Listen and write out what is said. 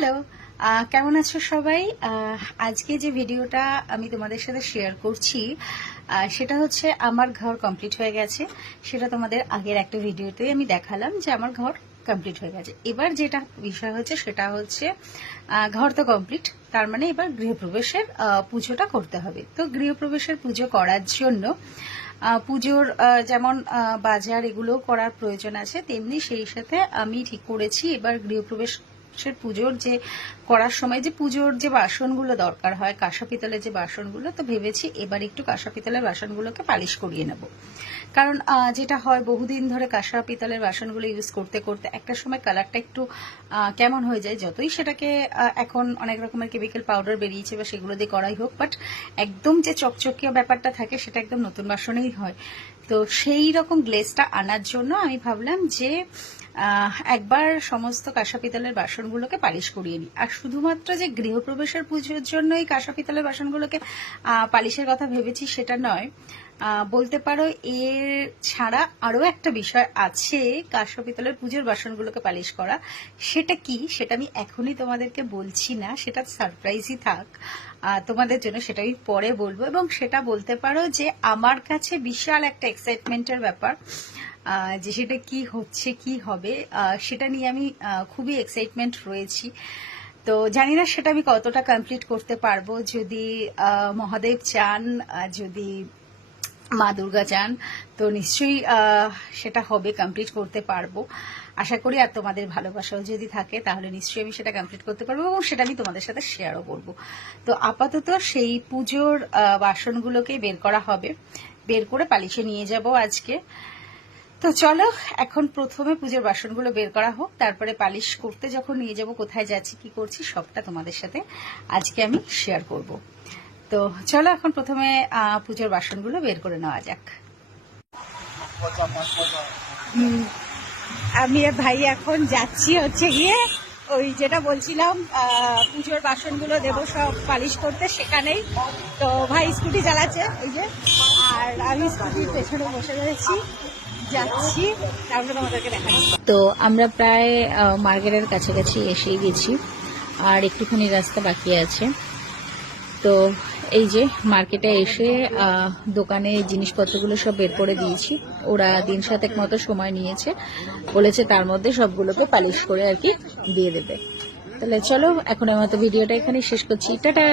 Hello, কেমন আছো সবাই? আজকে যে ভিডিওটা আমি তোমাদের সাথে শেয়ার করছি সেটা হচ্ছে আমার ঘর কমপ্লিট হয়ে গেছে। সেটা তোমাদের আগের একটা ভিডিওতে আমি দেখালাম যে আমার ঘর কমপ্লিট হয়ে গেছে। এবার যেটা বিষয় হচ্ছে সেটা হচ্ছে ঘর তো কমপ্লিট, তার মানে এবার গৃহপ্রবেশের পুজোটা করতে হবে। তো গৃহপ্রবেশের পুজো করার জন্য পুজোর যেমন বাজার এগুলো করার প্রয়োজন আছে, তেমনি সেই সাথে আমি ঠিক করেছি এবার গৃহপ্রবেশ পুজোর যে করার সময় যে পুজোর যে বাসনগুলো দরকার হয়, কাঁসা পিতলের যে বাসনগুলো, তো ভেবেছি এবার একটু কাঁসা পিতলের বাসনগুলোকে পালিশ করিয়ে নেব। কারণ যেটা হয় বহুদিন ধরে কাঁসা পিতলের বাসনগুলো ইউজ করতে করতে একটা সময় কালারটা একটু কেমন হয়ে যায়। যতই সেটাকে এখন অনেক রকমের কেমিক্যাল পাউডার বেরিয়েছে বা সেগুলো দিয়ে করাই হোক, বাট একদম যে চকচকিয়া ব্যাপারটা থাকে সেটা একদম নতুন বাসনেই হয়। তো সেই রকম গ্লেজটা আনার জন্য আমি ভাবলাম যে একবার সমস্ত কাঁসা পিতলের বাসনগুলোকে পালিশ করিয়ে নিই। আর শুধুমাত্র যে গৃহপ্রবেশের পুজোর জন্য এই কাঁসা পিতলের বাসনগুলোকে পালিশের কথা ভেবেছি সেটা নয়, বলতে পারো এর ছাড়া আরো একটা বিষয় আছে কাঁসা পিতলের পুজোর বাসনগুলোকে পালিশ করা। সেটা কি সেটা আমি এখনই তোমাদেরকে বলছি না, সেটা সারপ্রাইজই থাক তোমাদের জন্য, সেটা আমি পরে বলবো। এবং সেটা বলতে পারো যে আমার কাছে বিশাল একটা এক্সাইটমেন্টের ব্যাপার, যে সেটা কি হচ্ছে কি হবে সেটা নিয়ে আমি খুবই এক্সাইটমেন্ট রয়েছি। তো জানি না সেটা আমি কতটা কমপ্লিট করতে পারবো, যদি মহাদেব চান, যদি মা দুর্গা চান, তো নিশ্চয়ই সেটা হবে, কমপ্লিট করতে পারবো আশা করি। আর তোমাদের ভালোবাসাও যদি থাকে তাহলে নিশ্চয়ই আমি সেটা কমপ্লিট করতে পারবো এবং সেটা আমি তোমাদের সাথে শেয়ারও করবো। তো আপাতত সেই পুজোর বাসনগুলোকে বের করা হবে, বের করে পালিশে নিয়ে যাব আজকে। তো চলো এখন প্রথমে পুজোর বাসনগুলো বের করা হোক, তারপরে পালিশ করতে যখন নিয়ে যাব, কোথায় যাচ্ছি কি করছি সবটা তোমাদের সাথে আজকে আমি শেয়ার করব। তো চলো এখন প্রথমে পুজোর বাসনগুলো বের করে নেওয়া যাক। আমি আর ভাই এখন যাচ্ছি হচ্ছে গিয়ে ওই যেটা বলছিলাম পুজোর বাসনগুলো দেবো সব পালিশ করতে, সেখানেই। তো ভাই স্কুটি চালাচ্ছে ওই যে, আর আমি স্কুটির পেছনে বসে রয়েছি, যাচ্ছি, তারপরে তোমাদেরকে দেখাবো। তো আমরা প্রায় মার্কেটের কাছাকাছি এসেই গেছি, আর একটুখানি রাস্তা বাকি আছে। তো এই যে মার্কেটে এসে দোকানে জিনিসপত্রগুলো সব বের করে দিয়েছি। ওরা দিন-7 মতো সময় নিয়েছে, বলেছে তার মধ্যে সবগুলোকে পালিশ করে আর কি দিয়ে দেবে। তাহলে চলো এখন আমার তো ভিডিওটা এখানে শেষ করছি, টাটা।